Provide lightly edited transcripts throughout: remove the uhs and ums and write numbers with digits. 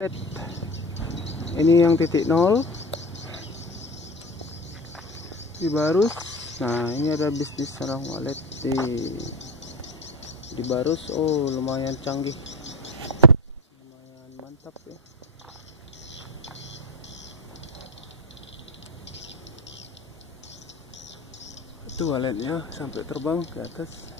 Ini yang titik nol di Barus. Nah, ini ada bisnis sarang walet di Barus. Oh, lumayan canggih, lumayan mantap ya. Itu waletnya sampai terbang ke atas.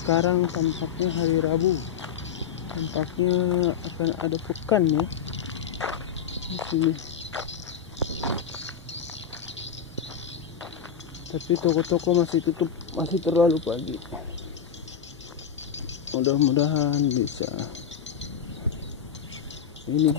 Sekarang tampaknya hari Rabu, tampaknya akan ada pekan ya di sini. Tapi toko-toko masih tutup, masih terlalu pagi. Mudah-mudahan bisa ini